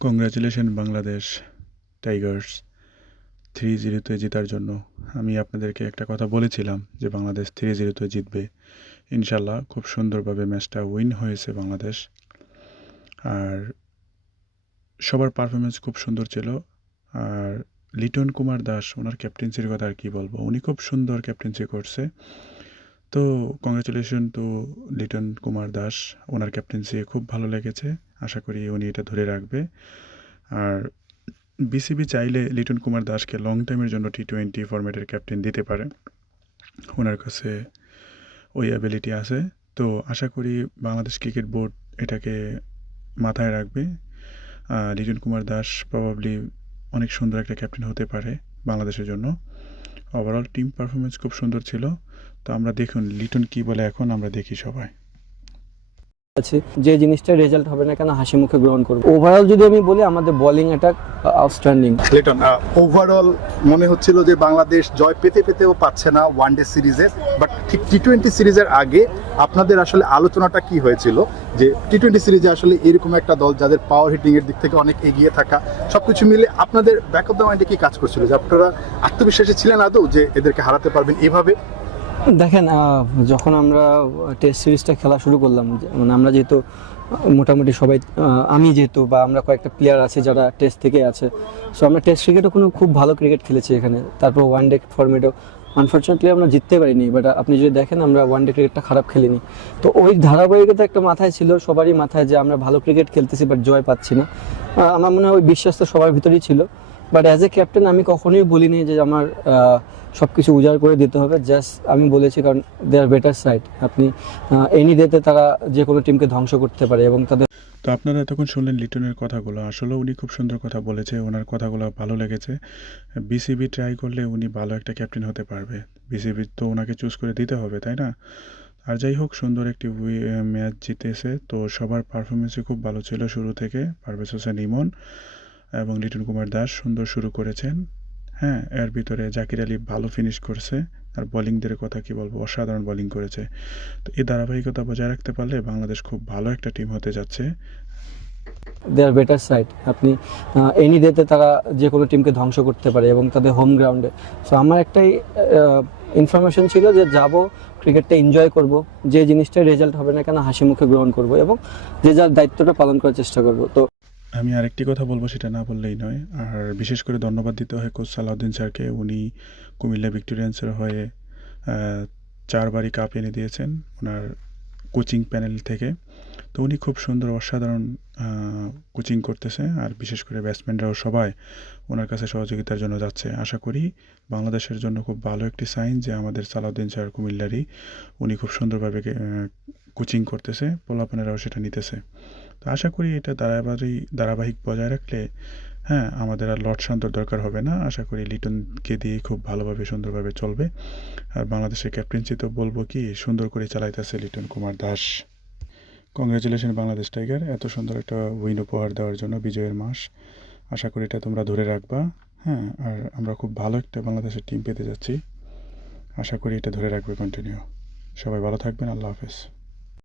Congratulation Bangladesh Tigers three জিরোতে জেতার জন্য আমি আপনাদেরকে একটা কথা বলেছিলাম যে বাংলাদেশ থ্রি জিরোতে জিতবে। ইনশাল্লাহ খুব সুন্দরভাবে ম্যাচটা উইন হয়েছে বাংলাদেশ। আর সবার পারফরমেন্স খুব সুন্দর ছিল। আর লিটন কুমার দাস, ওনার ক্যাপ্টেন্সির কথা আর কী বলব? উনি খুব সুন্দর ক্যাপ্টেন্সি করছে। তো কংগ্রাচুলেশন টু লিটন কুমার দাস, ওনার ক্যাপ্টেন্সি খুব ভালো লেগেছে। আশা করি উনি এটা ধরে রাখবে। আর বিসিবি চাইলে লিটন কুমার দাসকে লং টাইমের জন্য টি টোয়েন্টি ফরম্যাটের ক্যাপ্টেন দিতে পারে। ওনার কাছে ওই অ্যাবিলিটি আছে। তো আশা করি বাংলাদেশ ক্রিকেট বোর্ড এটাকে মাথায় রাখবে। লিটন কুমার দাস প্রবাবলি অনেক সুন্দর একটা ক্যাপ্টেন হতে পারে বাংলাদেশের জন্য। ওভারঅল টিম পারফরমেন্স খুব সুন্দর ছিল। তো আমরা দেখুন লিটন কি বলে এখন আমরা দেখি সবাই। আছে, যে জিনিসটা রেজাল্ট হবে না কেন হাসি মুখে গ্রহণ করব। ওভারঅল যদি আমি বলি, আমাদের bowling attack outstanding Liton overall মনে হচ্ছিল যে বাংলাদেশ জয় পেতে পেতেও পাচ্ছে না ওয়ান ডে সিরিজে বাট ঠিক টি টোয়েন্টি সিরিজের আগে আপনাদের আসলে আলোচনাটা কি হয়েছিল? যে টি টোয়েন্টি সিরিজে আসলে এরকম একটা দল যাদের পাওয়ার হিটিং এর দিক থেকে অনেক এগিয়ে থাকা, সবকিছু মিলে আপনাদের ব্যাক অফ দ্য মাইন্ডে কি কাজ করছিল? যে আপনারা আত্মবিশ্বাসী ছিলেন আদৌ যে এদেরকে হারাতে পারবেন এভাবে? দেখেন যখন আমরা টেস্ট সিরিজটা খেলা শুরু করলাম মানে আমরা যেহেতু, মোটামুটি সবাই আমি যেহেতু বা আমরা কয়েকটা প্লেয়ার আছে যারা টেস্ট থেকে আছে সো আমরা টেস্ট ক্রিকেটও কোনো খুব ভালো ক্রিকেট খেলেছি এখানে। তারপর ওয়ান ডে ফর্মেটও আনফর্চুনেটলি আমরা জিততে পারিনি বাট আপনি যদি দেখেন, আমরা ওয়ান ডে ক্রিকেটটা খারাপ খেলিনি। তো ওই ধারাবাহিকতা একটা মাথায় ছিল, সবারই মাথায় যে আমরা ভালো ক্রিকেট খেলতেছি বাট জয় পাচ্ছি না। আমার মনে হয় ওই বিশ্বাস তো সবার ভিতরেই ছিল। বাট অ্যাজ এ ক্যাপ্টেন আমি কখনোই বলিনি যে আমার সব কিছু উজাড় করে দিতে হবে। জাস্ট আমি বলেছি কারণ দে আর বেটার সাইড আপনি এনি ডেতে তারা যে কোনো টিমকে ধ্বংস করতে পারে এবং তাদের তো আপনারা এতক্ষণ শুনলেন লিটনের কথাগুলো। আসলে উনি খুব সুন্দর কথা বলেছে। ওনার কথাগুলো ভালো লেগেছে। বিসিবি ট্রাই করলে উনি ভালো একটা ক্যাপ্টেন হতে পারবে। বিসিবি তো ওনাকে চুজ করে দিতে হবে, তাই না? আর যাই হোক, সুন্দর একটি ম্যাচ জিতেছে। তো সবার পারফরমেন্সই খুব ভালো ছিল শুরু থেকে। পারভেজ হোসেন ইমন। এবং লিটন কুমার দাস সুন্দর শুরু করেছেন। হ্যাঁ এর ভিতরে জাকির আলী ভালো ফিনিশ করছে। আর বোলিংদের কথা কি বলব? অসাধারণ বোলিং করেছে। তো এই ধারাবাহিকতা বজায় রাখতে পারলে বাংলাদেশ খুব ভালো একটা টিম হতে যাচ্ছে। দে আর বেটার সাইড আপনি এনি ডেতে তারা যে কোনো টিমকে ধ্বংস করতে পারে এবং তাদের হোম গ্রাউন্ডে সো আমার একটাই ইনফরমেশন ছিল যে যাব ক্রিকেটটা এনজয় করব। যে জিনিসটা রেজাল্ট হবে না কেন হাসি মুখে গ্রহণ করব এবং যে যার দায়িত্বটা পালন করার চেষ্টা করব। তো আমি আরেকটি কথা বলব, সেটা না বললেই নয়। আর বিশেষ করে ধন্যবাদ দিতে হয় কোচ সালাউদ্দিন স্যারকে। উনি কুমিল্লা ভিক্টোরিয়ান্সের হয়ে চারবারই কাপ এনে দিয়েছেন ওনার কোচিং প্যানেল থেকে। তো উনি খুব সুন্দর, অসাধারণ কোচিং করতেছে। আর বিশেষ করে ব্যাটসম্যানরাও সবাই ওনার কাছে সহযোগিতার জন্য যাচ্ছে। আশা করি বাংলাদেশের জন্য খুব ভালো একটি সাইন যে আমাদের সালাউদ্দিন স্যার কুমিল্লারই। উনি খুব সুন্দরভাবে কোচিং করতেছে, পোলাপানেরাও সেটা নিতেছে। আশা করি এটা ধারাবাহিক ধারাবাহিক বজায় রাখলে হ্যাঁ আমাদের আর লর্ড শান্তর দরকার হবে না। আশা করি লিটনকে দিয়ে খুব ভালোভাবে, সুন্দরভাবে চলবে। আর বাংলাদেশের ক্যাপ্টেন্সি তো বলব কি, সুন্দর করে চালাইতেছে Liton Kumar Das. Congratulation Bangladesh tiger. এত সুন্দর একটা উইন উপহার দেওয়ার জন্য বিজয়ের মাস। আশা করি এটা তোমরা ধরে রাখবা। হ্যাঁ আর আমরা খুব ভালো একটা বাংলাদেশের টিম পেতে যাচ্ছি। আশা করি এটা ধরে রাখবে কন্টিনিউ সবাই ভালো থাকবেন। আল্লাহ হাফেজ।